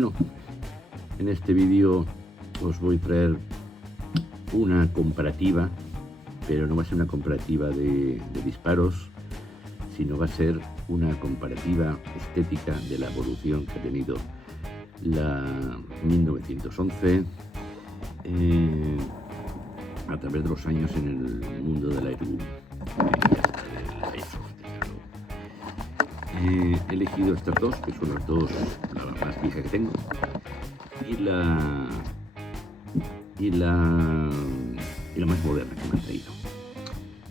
Bueno, en este vídeo os voy a traer una comparativa, pero no va a ser una comparativa de disparos, sino va a ser una comparativa estética de la evolución que ha tenido la 1911 a través de los años en el mundo del airgun. He elegido estas dos, que son las dos, la más vieja que tengo, y la más moderna que me han traído.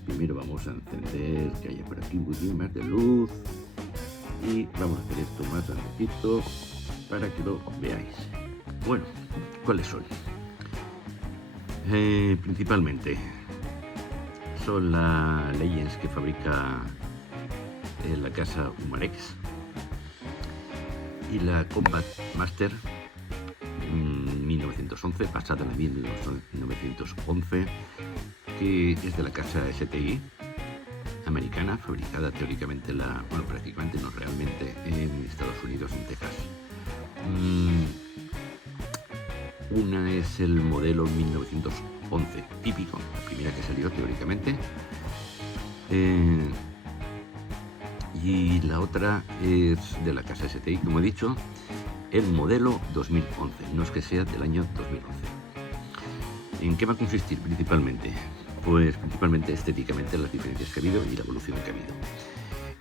Primero vamos a encender que haya por aquí un poquito más de luz y vamos a hacer esto más despacito para que lo veáis. Bueno, ¿cuáles son? Principalmente son las Legends que fabrica la casa Umarex y la Combat Master 1911, basada en la 1911, que es de la casa STI americana, fabricada teóricamente, prácticamente, no realmente, en Estados Unidos, en Texas. Una es el modelo 1911 típico, la primera que salió teóricamente, y la otra es de la casa STI, como he dicho, el modelo 2011, no es que sea del año 2011. ¿En qué va a consistir principalmente? Pues principalmente estéticamente las diferencias que ha habido y la evolución que ha habido.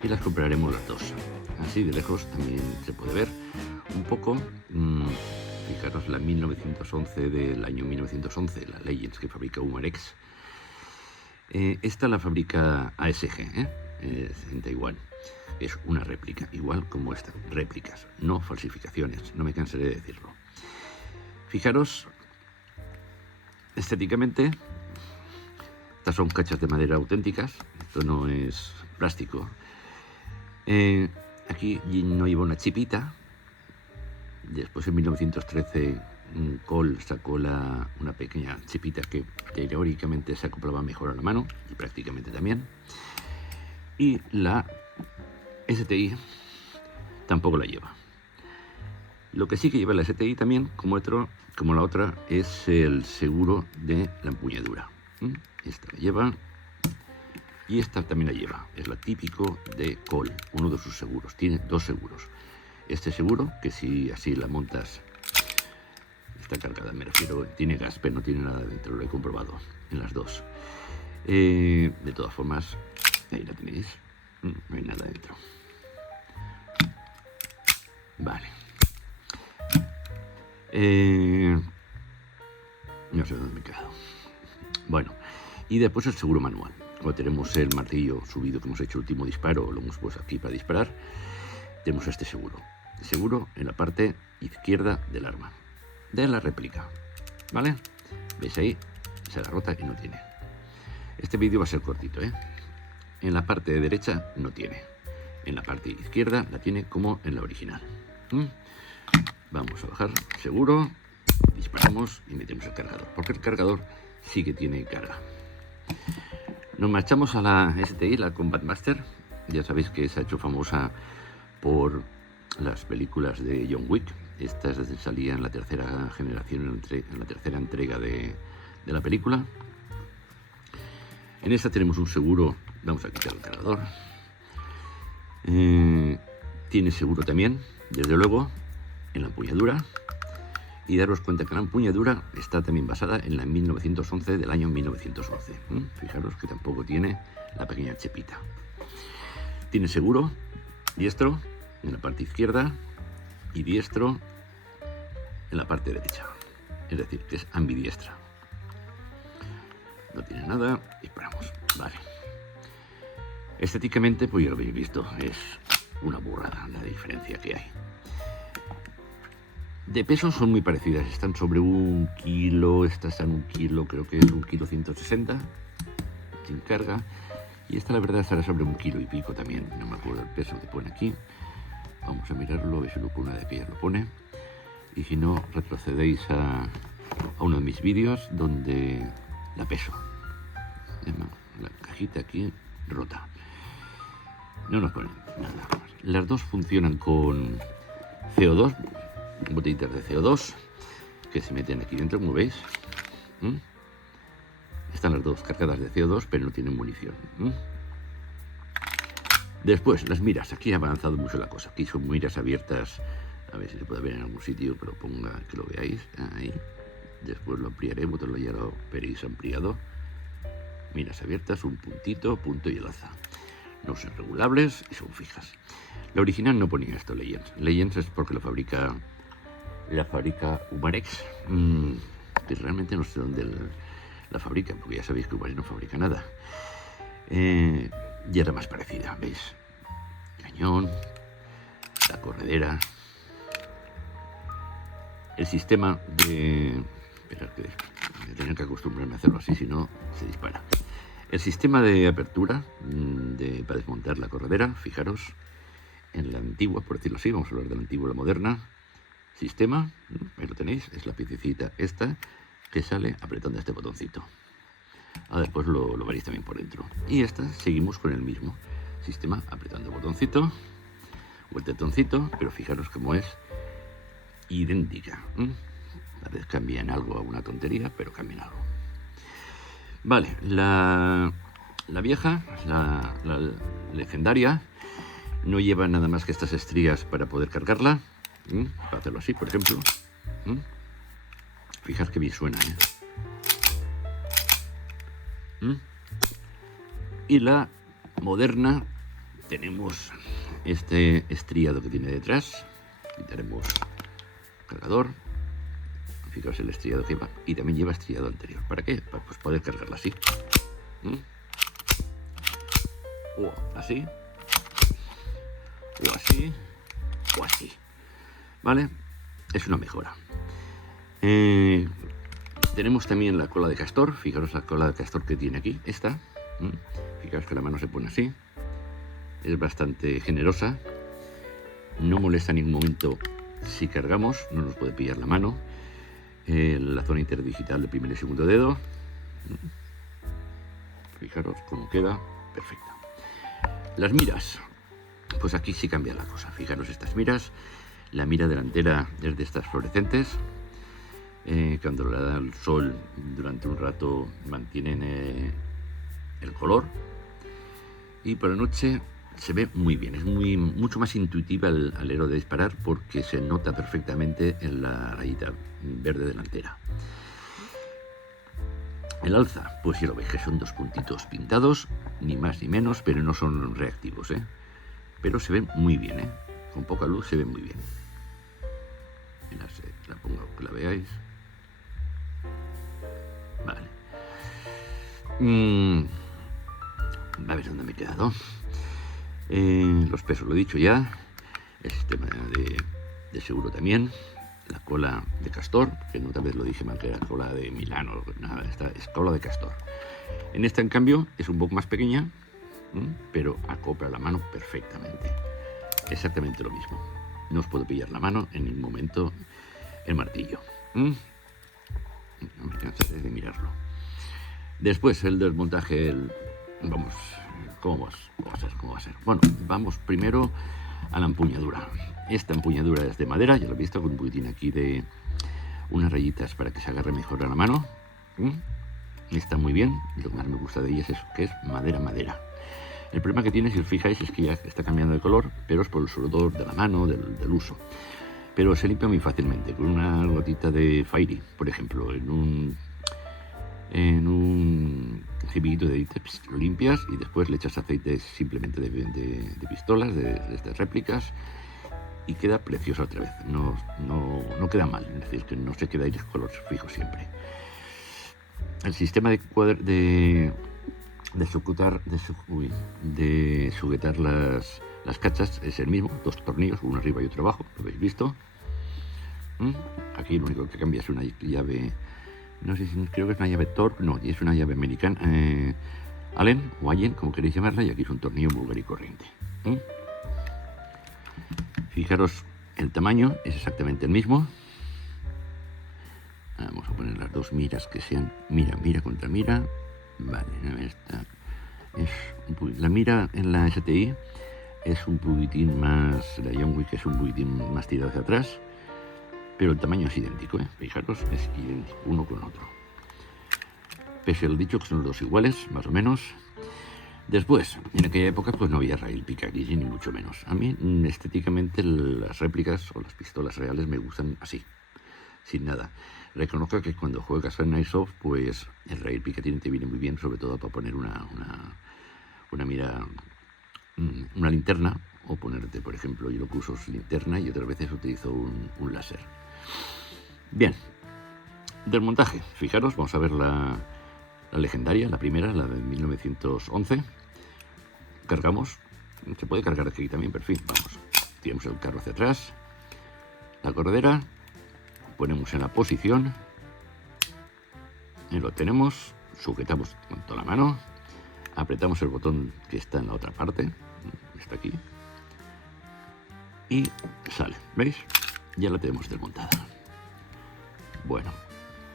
Y las compararemos las dos. Así de lejos también se puede ver un poco. Fijaros la 1911 del año 1911, la Legends que fabrica Umarex. Esta la fabrica ASG, en Taiwán. Es una réplica, igual como esta, réplicas, no falsificaciones, no me cansaré de decirlo. Fijaros, estéticamente, estas son cachas de madera auténticas, esto no es plástico. Aquí no lleva una chipita. Después en 1913 Cole sacó una pequeña chipita que teóricamente se acoplaba mejor a la mano, y prácticamente también. Y la STI tampoco la lleva. Lo que sí que lleva la STI también, como la otra, es el seguro de la empuñadura. Esta la lleva y esta también la lleva. Es lo típico de Cole, uno de sus seguros. Tiene dos seguros. Este seguro, que si así la montas, está cargada, me refiero, tiene gas, pero no tiene nada dentro, lo he comprobado en las dos. De todas formas, ahí la tenéis, no hay nada dentro. Vale. No sé dónde me he quedado. Bueno, y después el seguro manual. Cuando tenemos el martillo subido, que hemos hecho el último disparo, lo hemos puesto aquí para disparar, tenemos este seguro. Seguro en la parte izquierda del arma, de la réplica, ¿vale? ¿Veis ahí? Se la rota y no tiene. Este vídeo va a ser cortito, En la parte derecha no tiene. En la parte izquierda la tiene como en la original. Vamos a bajar seguro, disparamos y metemos el cargador, porque el cargador sí que tiene carga. Nos marchamos a la STI, la Combat Master. Ya sabéis que se ha hecho famosa por las películas de John Wick. Esta es desde salía en la tercera generación, en la tercera entrega de la película. En esta tenemos un seguro. Vamos a quitar el cargador. Tiene seguro también, desde luego, en la empuñadura. Y daros cuenta que la empuñadura está también basada en la 1911 del año 1911. Fijaros que tampoco tiene la pequeña chepita. Tiene seguro diestro en la parte izquierda y diestro en la parte derecha. Es decir, que es ambidiestra. No tiene nada. Disparamos. Vale. Estéticamente, pues ya lo habéis visto, es una burrada la diferencia que hay. De peso son muy parecidas, están sobre 1 kilo, esta está en 1 kilo, creo que es 1 kilo 160, sin carga, y esta la verdad estará sobre 1 kilo y pico también, no me acuerdo el peso que pone aquí. Vamos a mirarlo, a ver si lo pone de aquí, ya lo pone, y si no, retrocedéis a uno de mis vídeos donde la peso. La cajita aquí rota. No nos ponen nada más. Las dos funcionan con CO2, botellitas de CO2 que se meten aquí dentro, como veis. Están las dos cargadas de CO2, pero no tienen munición. Después, las miras. Aquí ha avanzado mucho la cosa. Aquí son miras abiertas. A ver si se puede ver en algún sitio, pero ponga que lo veáis. Ahí. Después lo ampliaré, vosotros ya lo veréis ampliado. Miras abiertas, un puntito, punto y el alza. No son regulables y son fijas. La original no ponía esto, Legends. Legends es porque la fabrica Humarex. Que realmente no sé dónde la fabrica, porque ya sabéis que Humarex no fabrica nada. Y era más parecida, ¿veis? Cañón, la corredera, el sistema de... Esperad que tener que acostumbrarme a hacerlo así, si no se dispara. El sistema de apertura para desmontar la corredera, fijaros, en la antigua, por decirlo así, vamos a hablar de la antigua y la moderna. Sistema, ahí lo tenéis, es la piececita esta que sale apretando este botoncito. Ahora después lo veréis también por dentro. Y esta seguimos con el mismo sistema, apretando el botoncito o el tetoncito, pero fijaros cómo es idéntica. A veces cambian algo, una tontería, pero cambian algo. Vale, la vieja, la legendaria, no lleva nada más que estas estrías para poder cargarla. Para hacerlo así, por ejemplo. Fijaos que bien suena, Y la moderna tenemos este estriado que tiene detrás. Quitaremos cargador. Fijaos el estriado que lleva. Y también lleva estriado anterior. ¿Para qué? Para pues, poder cargarla así. O así. O así. O así. ¿Vale? Es una mejora. Tenemos también la cola de castor. Fijaros la cola de castor que tiene aquí. Esta. Fijaos que la mano se pone así. Es bastante generosa. No molesta en ningún momento si cargamos. No nos puede pillar la mano. La zona interdigital de primer y segundo dedo. Fijaros cómo queda. Perfecta. Las miras. Pues aquí sí cambia la cosa. Fijaros estas miras. La mira delantera es de estas fluorescentes. Cuando le da el sol durante un rato mantienen el color. Y por la noche se ve muy bien. Es mucho más intuitiva al hora de disparar porque se nota perfectamente en la rayita verde delantera. El alza, pues ya lo veis que son dos puntitos pintados, ni más ni menos, pero no son reactivos, pero se ven muy bien, con poca luz se ven muy bien. La pongo que la veáis. Vale. A ver dónde me he quedado. Los pesos lo he dicho ya. El sistema de seguro también. La cola de castor, que no tal vez lo dije mal, que era cola de Milano, nada, esta es cola de castor. En esta, en cambio, es un poco más pequeña, pero acopla la mano perfectamente. Exactamente lo mismo. No os puedo pillar la mano en ningún momento el martillo. No me cansaré de mirarlo. Después el desmontaje, vamos, ¿cómo va a ser? Bueno, vamos primero a la empuñadura. Esta empuñadura es de madera, ya lo he visto, con un poquitín aquí de unas rayitas para que se agarre mejor a la mano. Está muy bien, lo que más me gusta de ella es eso, que es madera. El problema que tiene, si os fijáis, es que ya está cambiando de color, pero es por el sudor de la mano, del uso. Pero se limpia muy fácilmente, con una gotita de Fairy, por ejemplo, en un cepillito de Diteps, lo limpias y después le echas aceite simplemente de pistolas, de estas réplicas, y queda preciosa otra vez. No queda mal, es decir, que no se queda ahí el color fijo siempre. El sistema de sujetar las cachas es el mismo, dos tornillos, uno arriba y otro abajo, lo habéis visto. Aquí lo único que cambia es una llave, no sé si creo que es una llave Torx, no, y es una llave americana, Allen o Allen, como queréis llamarla, y aquí es un tornillo vulgar y corriente. Fijaros, el tamaño es exactamente el mismo. Vamos a poner las dos miras que sean mira contra mira. Vale, esta es la mira en la STI es un poquitín más, la Young Wick es un poquitín más tirada hacia atrás. pero el tamaño es idéntico, ¿eh? Fijaros, es idéntico uno con otro. Pese al dicho que son los dos iguales, más o menos. Después, en aquella época pues no había rail pick aquí, ni mucho menos. A mí estéticamente las réplicas o las pistolas reales me gustan así, sin nada. Reconozco que cuando juegas en Airsoft, pues el rail pick te viene muy bien, sobre todo para poner una mira, una linterna, o ponerte, por ejemplo, yo lo que uso es linterna y otras veces utilizo un láser. Bien, desmontaje. Fijaros, vamos a ver la legendaria, la primera, la de 1911. Cargamos, se puede cargar aquí también, pero en fin, vamos. Tiramos el carro hacia atrás, la corredera, ponemos en la posición, y lo tenemos, sujetamos con toda la mano, apretamos el botón que está en la otra parte, está aquí, y sale, ¿veis? Ya la tenemos desmontada. Bueno,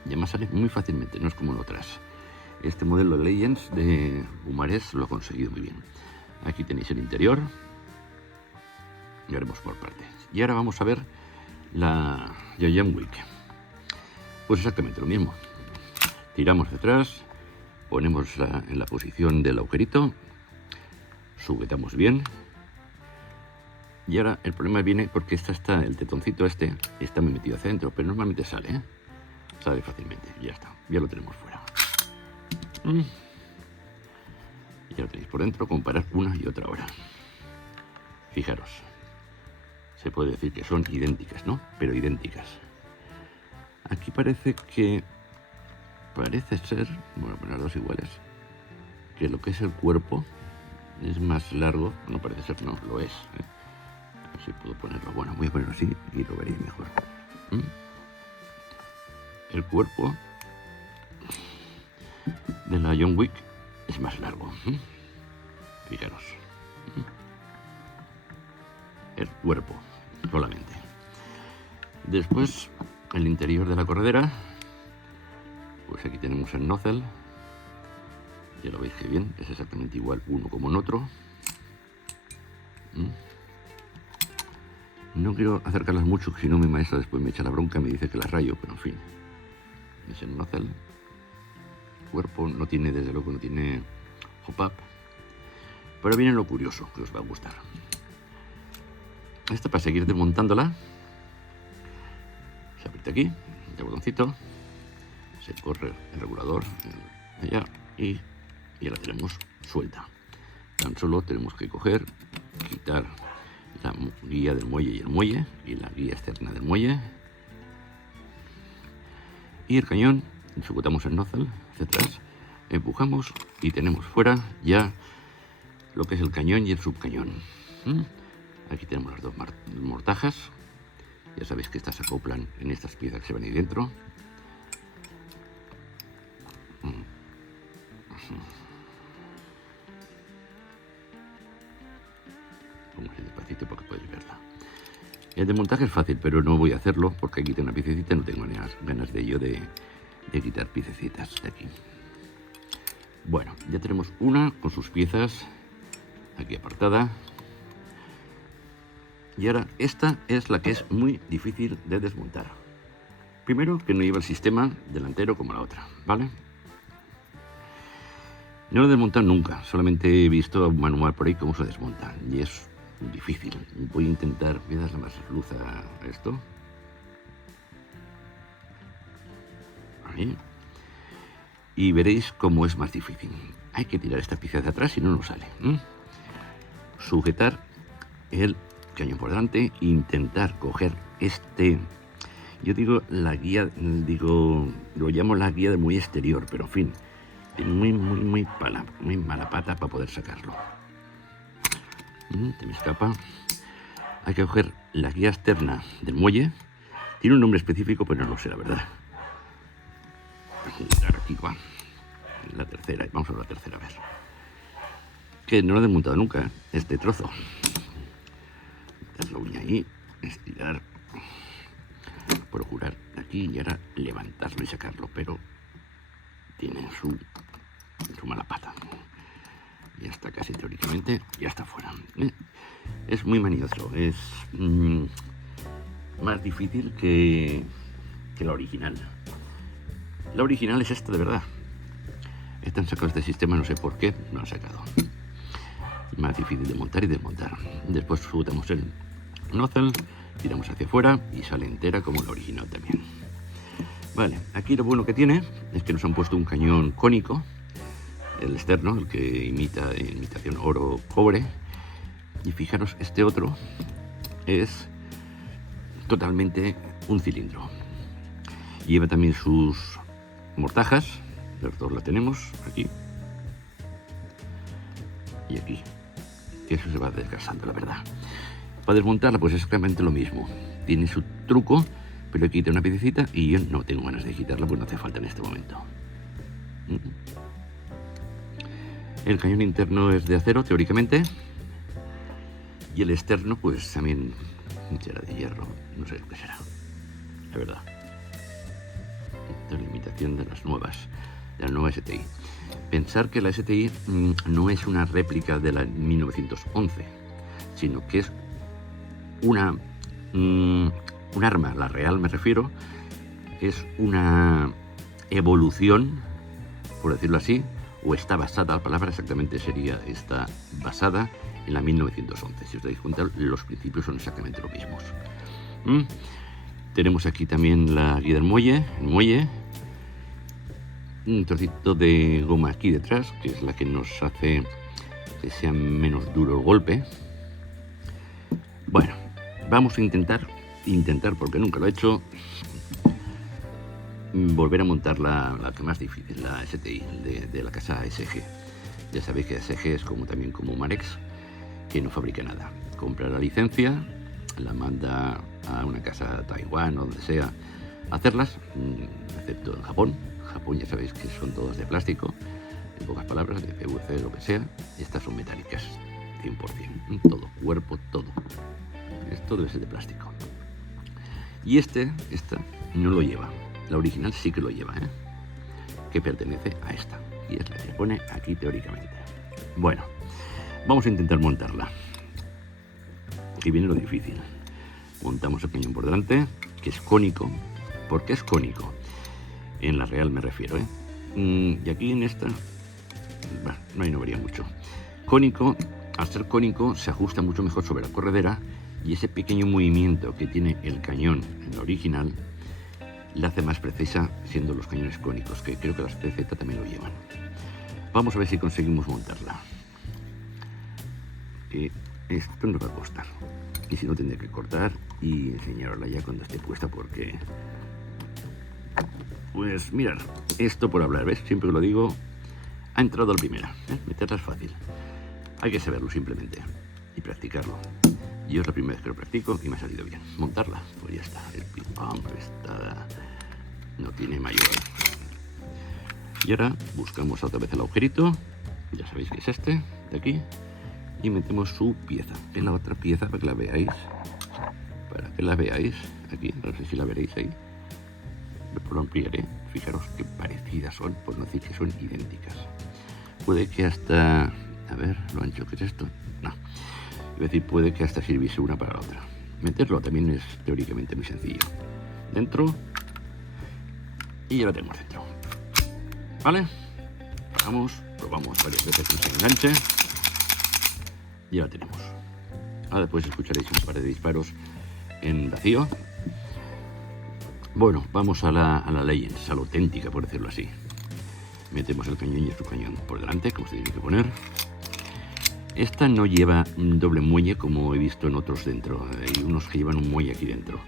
y además sale muy fácilmente, no es como en otras. Este modelo de Legends de Humares lo ha conseguido muy bien. Aquí tenéis el interior. Y haremos por partes. Y ahora vamos a ver la John Wick. Pues exactamente lo mismo. Tiramos detrás, ponemos en la posición del agujerito, sujetamos bien. Y ahora el problema viene porque el tetoncito este está muy metido hacia adentro, pero normalmente sale, ¿eh? Sale fácilmente. Y ya está, ya lo tenemos fuera. Y ya lo tenéis por dentro, comparar una y otra hora. Fijaros, se puede decir que son idénticas, ¿no? Pero idénticas. Aquí parece ser, bueno, poner dos iguales, que lo que es el cuerpo es más largo. No parece ser, no, lo es, ¿eh? A ver si puedo ponerlo. Bueno, voy a ponerlo así y lo veréis mejor. El cuerpo de la John Wick es más largo. Fijaros. El cuerpo, solamente. Después, el interior de la corredera. Pues aquí tenemos el nozzle. Ya lo veis que bien, es exactamente igual uno como en otro. No quiero acercarlas mucho, que si no mi maestra después me echa la bronca y me dice que las rayo, pero en fin. Es el nozzle. Cuerpo no tiene, desde luego no tiene hop-up, pero viene lo curioso que os va a gustar. Esta, para seguir desmontándola, se aprieta aquí el botoncito, se corre el regulador allá y ya la tenemos suelta. Tan solo tenemos que coger, quitar la guía del muelle y el muelle y la guía externa del muelle y el cañón. Sujetamos el nozzle hacia atrás, empujamos y tenemos fuera ya lo que es el cañón y el subcañón. Aquí tenemos las dos mortajas. Ya sabéis que estas se acoplan en estas piezas que se van ahí dentro. Vamos a ir despacito para que podáis verla. El desmontaje es fácil, pero no voy a hacerlo porque aquí tengo una piececita y no tengo ganas de ello de quitar piececitas de aquí. Bueno, ya tenemos una con sus piezas aquí apartada. Y ahora esta es la que es muy difícil de desmontar. Primero, que no lleva el sistema delantero como la otra, ¿vale? No lo he desmontado nunca, solamente he visto un manual por ahí cómo se desmonta y es difícil. Voy a intentar, voy a darle más luz a esto. Ahí. Y veréis cómo es más difícil. Hay que tirar esta pieza de atrás y no nos sale. Sujetar el cañón por delante e intentar coger yo digo la guía, lo llamo la guía de muy exterior, pero en fin, tiene muy mala pata para poder sacarlo. Se me escapa. Hay que coger la guía externa del muelle. Tiene un nombre específico, pero no lo sé, la verdad. Aquí va. La tercera, vamos a ver la tercera, a ver. Que no lo he desmontado nunca, este trozo. Meter la uña ahí, estirar, procurar aquí y ahora levantarlo y sacarlo, pero tiene su mala pata. Ya está casi teóricamente, ya está fuera. Es muy manioso, más difícil que la original. La original es esta de verdad. Esta han sacado este sistema, no sé por qué, lo han sacado. Más difícil de montar y desmontar. Después subimos el nozzle, tiramos hacia afuera y sale entera como la original también. Vale, aquí lo bueno que tiene es que nos han puesto un cañón cónico, el externo, el que imita imitación oro-cobre. Y fijaros, este otro es totalmente un cilindro. Lleva también sus mortajas, las dos las tenemos aquí y aquí, que eso se va desgastando, la verdad. Para desmontarla pues es exactamente lo mismo, tiene su truco, pero aquí quita una piececita y yo no tengo ganas de quitarla, pues no hace falta en este momento. El cañón interno es de acero teóricamente y el externo pues también será de hierro, no sé lo que será, la verdad. Esta es la imitación de las nuevas, de la nueva STI. Pensar que la STI no es una réplica de la 1911, sino que es un arma, la real me refiero, es una evolución, por decirlo así, o está basada, la palabra exactamente sería está basada en la 1911. Si os dais cuenta, los principios son exactamente los mismos. Tenemos aquí también la guía del muelle, el muelle, un trocito de goma aquí detrás, que es la que nos hace que sea menos duro el golpe. Bueno, vamos a intentar porque nunca lo he hecho, volver a montar la que más difícil, la STI de la casa SG. Ya sabéis que SG es también como Marex, que no fabrica nada. Compra la licencia, la manda a una casa de Taiwán o donde sea a hacerlas, excepto en Japón. Japón ya sabéis que son todas de plástico, en pocas palabras, de PVC, lo que sea. Estas son metálicas, 100%, todo, cuerpo, todo. Esto debe ser de plástico. Y esta no lo lleva. La original sí que lo lleva, que pertenece a esta. Y es la que pone aquí teóricamente. Bueno, vamos a intentar montarla. Aquí viene lo difícil. Montamos el cañón por delante, que es cónico. ¿Por qué es cónico? En la real me refiero, y aquí en esta, bueno, no varía mucho. Cónico, al ser cónico, se ajusta mucho mejor sobre la corredera y ese pequeño movimiento que tiene el cañón en la original la hace más precisa siendo los cañones cónicos, que creo que las PZ también lo llevan. Vamos a ver si conseguimos montarla. Esto nos va a costar. Y si no, tendré que cortar y enseñarla ya cuando esté puesta, porque... Pues mirad, esto por hablar, ¿ves? Siempre que lo digo, ha entrado a la primera. Meterla es fácil. Hay que saberlo simplemente y practicarlo. Yo es la primera vez que lo practico y me ha salido bien. Montarla, pues ya está. El ping pong no tiene mayor. Y ahora buscamos otra vez el agujerito. Ya sabéis que es este, de aquí. Y metemos su pieza en la otra pieza para que la veáis. Aquí, no sé si la veréis ahí. Después lo ampliaré. Fijaros qué parecidas son, por no decir que son idénticas. Puede que hasta... A ver, lo ancho que es esto. No. Es decir, puede que hasta sirviese una para la otra. Meterlo también es teóricamente muy sencillo. Dentro. Y ya lo tenemos dentro. ¿Vale? Probamos varias veces con ese enganche. Y ya la tenemos. Ahora después escucharéis un par de disparos en vacío. Bueno, vamos a la Legends, a la auténtica, por decirlo así. Metemos el cañón y el subcañón por delante, como se tiene que poner. Esta no lleva un doble muelle como he visto en otros dentro. Hay unos que llevan un muelle aquí dentro,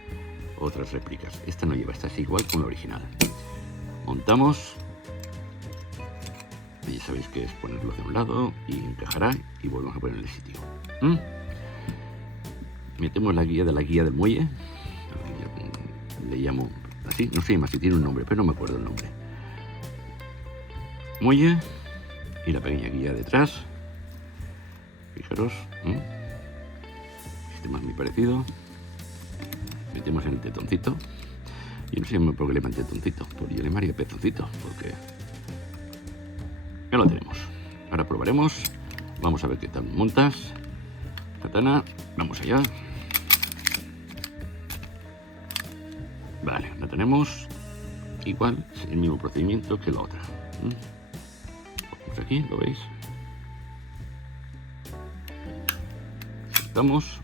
otras réplicas. Esta no lleva, esta es igual con la original. Montamos. Ya sabéis que es ponerlo de un lado y encajará y volvemos a poner el sitio. Metemos la guía del muelle. Le llamo así, no sé más si tiene un nombre, pero no me acuerdo el nombre. Muelle y la pequeña guía detrás. Fijaros, este más muy parecido. Metemos en el tetoncito. Y no sé por qué le llaman tetoncito, porque yo le llamaría pezoncito, porque ya lo tenemos. Ahora probaremos. Vamos a ver qué tal montas. Katana, vamos allá. Vale, la tenemos igual, el mismo procedimiento que la otra. Vamos aquí, ¿lo veis? Soltamos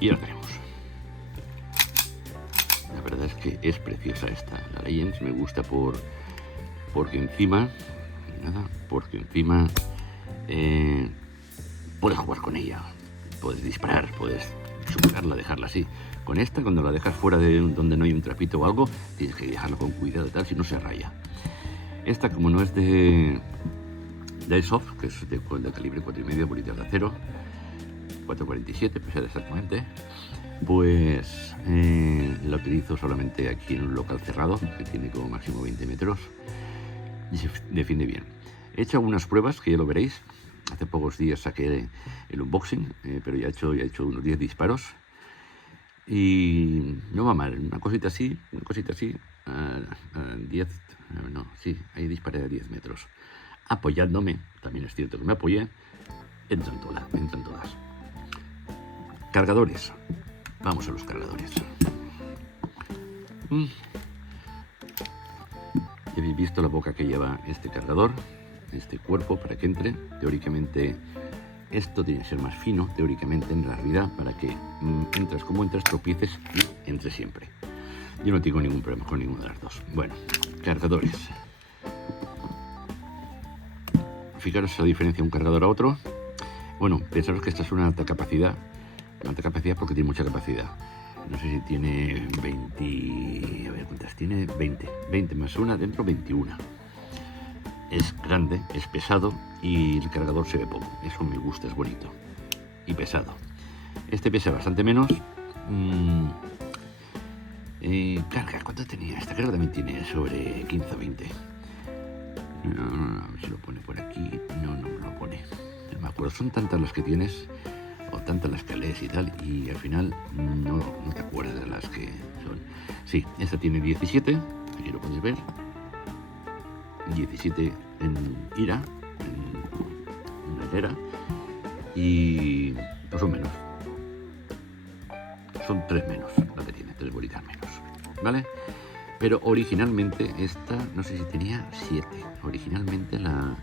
y la tenemos. La verdad es que es preciosa esta. La Legends me gusta porque encima puedes jugar con ella, puedes disparar, puedes sujetarla, dejarla así. Con esta, cuando la dejas fuera de donde no hay un trapito o algo, tienes que dejarla con cuidado, tal, si no se raya. Esta, como no es de Airsoft, que es de calibre 4,5, bolitas de acero, 4,47 pesada exactamente, pues la utilizo solamente aquí en un local cerrado, que tiene como máximo 20 metros, y se defiende bien. He hecho algunas pruebas, que ya lo veréis. Hace pocos días saqué el unboxing, pero ya he hecho unos 10 disparos. Y no va mal, una cosita así, a 10, no, sí, ahí disparé a 10 metros. Apoyándome, también es cierto que me apoyé, entran todas. Cargadores, vamos a los cargadores. Ya habéis visto la boca que lleva este cargador, este cuerpo para que entre. Teóricamente esto tiene que ser más fino, teóricamente, en realidad, para que entras como entras, tropieces y entre siempre. Yo no tengo ningún problema con ninguno de las dos. Bueno, cargadores. Fijaros la diferencia de un cargador a otro. Bueno, pensaros que esta es una alta capacidad porque tiene mucha capacidad. No sé si tiene 20... A ver, ¿cuántas tiene? 20 más una, dentro 21. Es grande, es pesado y el cargador se ve poco. Eso me gusta, es bonito y pesado. Este pesa bastante menos. Carga, ¿cuánto tenía? Esta creo que también tiene sobre 15 o 20. A ver si lo pone por aquí. No me lo pone. No me acuerdo. Son tantas las que tienes o tantas las que lees y tal, y al final no te acuerdas de las que son. Sí, esta tiene 17. Aquí lo podéis ver. 17 en IRA, en una hilera, y pues son menos. Son 3 menos la que tiene, 3 bolitas menos, ¿vale? Pero originalmente esta, no sé si tenía 7. Originalmente la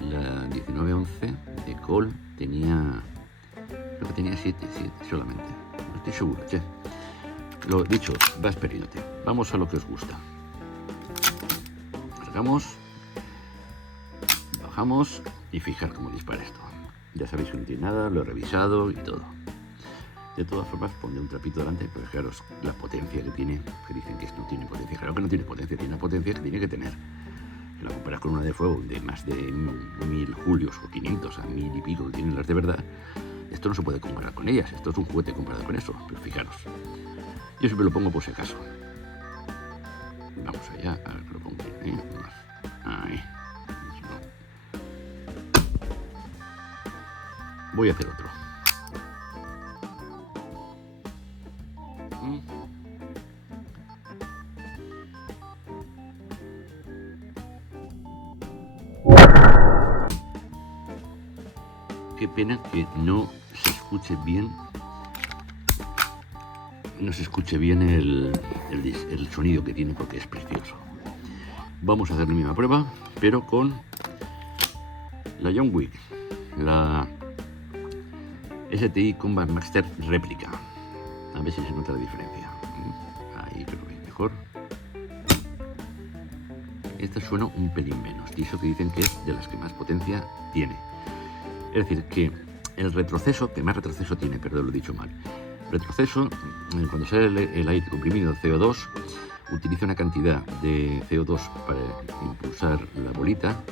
1911 de Cole tenía, creo que tenía 7 solamente. No estoy seguro, che. Lo dicho, va experiencia. Vamos a lo que os gusta. Sacamos, bajamos y fijar cómo dispara esto. Ya sabéis que no tiene nada, lo he revisado y todo. De todas formas, pondré un trapito delante, pero fijaros la potencia que tiene, que dicen que esto no tiene potencia. Claro que no tiene potencia, tiene una potencia que tiene que tener. Si la comparas con una de fuego de más de 1000 julios o 500 a 1000 y pico que tienen las de verdad, esto no se puede comparar con ellas. Esto es un juguete comparado con eso, pero fijaros. Yo siempre lo pongo por si acaso. Vamos allá, a ver que lo pongo bien, ahí. Voy a hacer otro. Qué pena que no se escuche bien. No se escuche bien el sonido que tiene, porque es precioso. Vamos a hacer la misma prueba, pero con la John Wick, la STI Combat Master réplica. A ver si se nota la diferencia. Ahí creo que es mejor. Esta suena un pelín menos, y eso que dicen que es de las que más potencia tiene. Es decir, que el retroceso, que más retroceso tiene, perdón, lo he dicho mal. Retroceso, cuando sale el aire comprimido CO2, utiliza una cantidad de CO2 para impulsar la bolita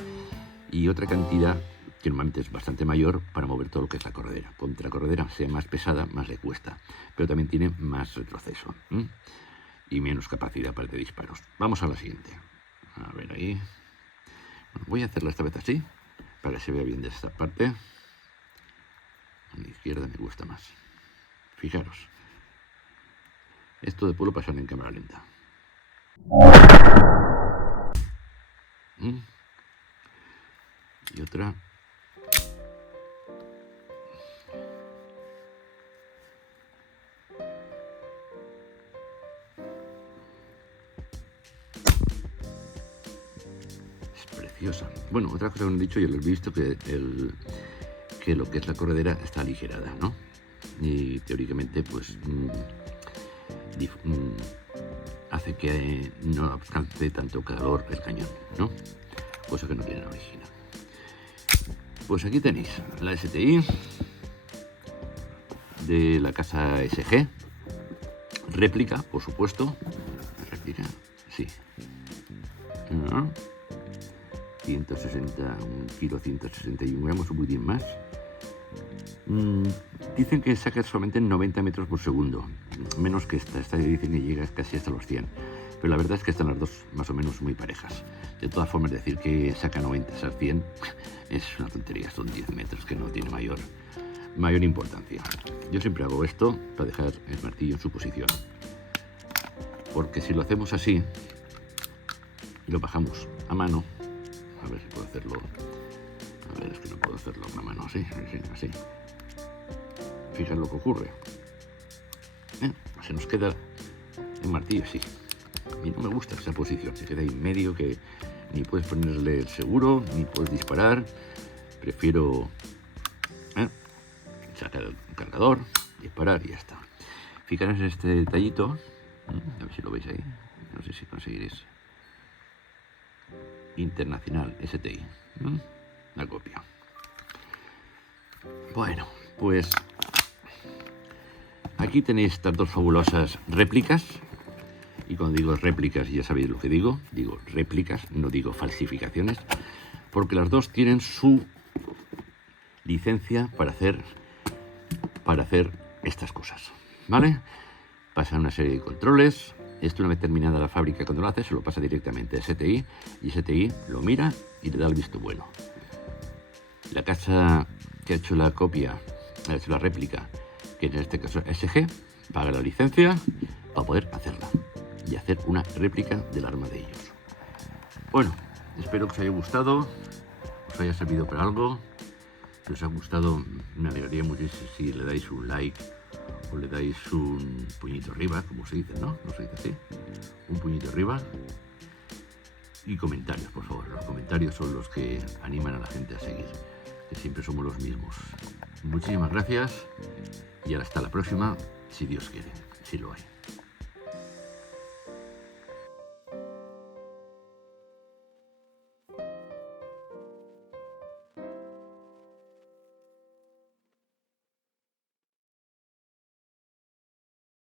y otra cantidad, que normalmente es bastante mayor, para mover todo lo que es la corredera. Cuanto la corredera sea más pesada, más le cuesta, pero también tiene más retroceso y menos capacidad para de disparos. Vamos a la siguiente. A ver ahí. Bueno, voy a hacerla esta vez así, para que se vea bien de esta parte. A la izquierda me gusta más. Fijaros. Esto de puedo pasar en cámara lenta. Y otra. preciosa. Bueno, otra cosa que han dicho, yo lo he visto, que lo que es la corredera está aligerada, ¿no? Y teóricamente, pues, hace que no alcance tanto calor el cañón, ¿no? Cosa que no tiene la original. Pues aquí tenéis la STI de la casa SG, réplica, por supuesto, réplica, sí, 160, 1,161 gramos, un poquitín más. Dicen que saca solamente 90 metros por segundo, menos que esta dicen que llega casi hasta los 100, pero la verdad es que están las dos más o menos muy parejas. De todas formas, decir que saca 90 a 100 es una tontería, son 10 metros que no tiene mayor importancia. Yo siempre hago esto para dejar el martillo en su posición, porque si lo hacemos así y lo bajamos a mano, a ver si puedo hacerlo, a ver, es que no puedo hacerlo con la mano así, así. Fijaos lo que ocurre, se nos queda el martillo así. A mí no me gusta esa posición, se queda ahí en medio, que ni puedes ponerle el seguro, ni puedes disparar. Prefiero sacar el cargador, disparar y ya está. Fijaros en este detallito, a ver si lo veis ahí, no sé si conseguiréis. Internacional STI, la copia. Bueno, pues aquí tenéis estas dos fabulosas réplicas. Y cuando digo réplicas, ya sabéis lo que digo réplicas, no digo falsificaciones, porque las dos tienen su licencia para hacer estas cosas, ¿vale? Pasan una serie de controles. Esto, una vez terminada la fábrica, cuando lo hace, se lo pasa directamente a STI, y STI lo mira y le da el visto bueno. La casa que ha hecho la copia, ha hecho la réplica, que en este caso es SG, paga la licencia para poder hacerla y hacer una réplica del arma de ellos. Bueno, espero que os haya gustado, os haya servido para algo. Si os ha gustado, me alegraría muchísimo si le dais un like o le dais un puñito arriba, como se dice, ¿no? ¿No se dice así? Un puñito arriba. Y comentarios, por favor. Los comentarios son los que animan a la gente a seguir, que siempre somos los mismos. Muchísimas gracias y hasta la próxima, si Dios quiere, si lo hay.